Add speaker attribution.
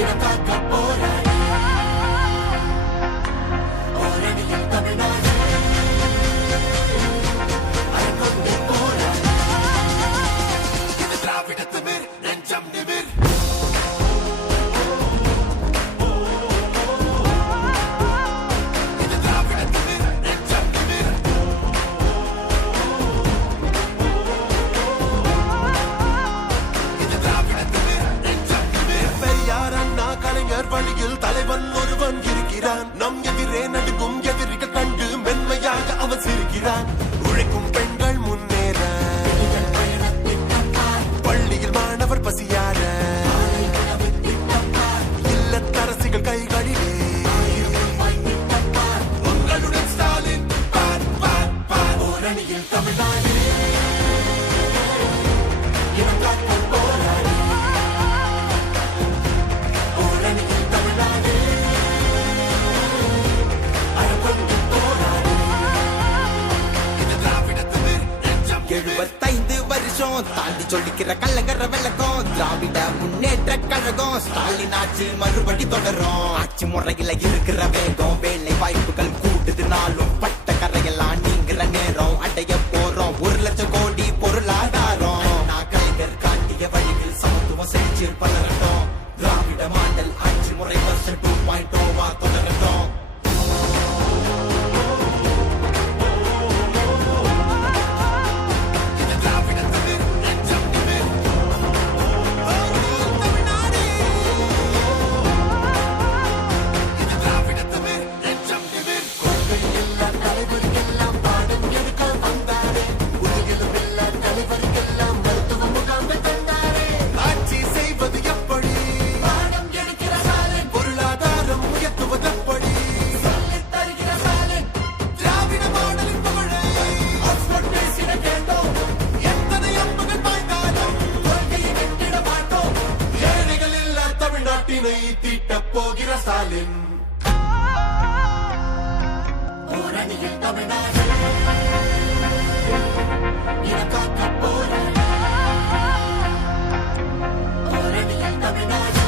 Speaker 1: pirata capora. சிரிக்கிறான் நம் எதிரே நடுங்கும் எதிரிகள் கண்டு மென்மையாக அவன் சிரிக்கிறான் உழைக்கும் பெண்கள் முன்னேற. பள்ளியில் மாணவர் பசியார இல்லத்தரசிகள் கைகளிலே. தமிழ்நாடு.
Speaker 2: இருபத்தைந்து வருஷம். தாண்டி சொல்லிக்கிற கள்ளகர விளக்கம். திராவிட முன்னேற்ற கழகம். ஸ்டாலின் ஆட்சி மறுபடி தொடரும். ஆட்சி முறையில இருக்கிற வேகம் வேலை வாய்ப்புகள் கூட்டுதுனாலும் பட்டு
Speaker 1: போரணியில் தமிழ்நாடு போரணியில் தமிழ்நாடு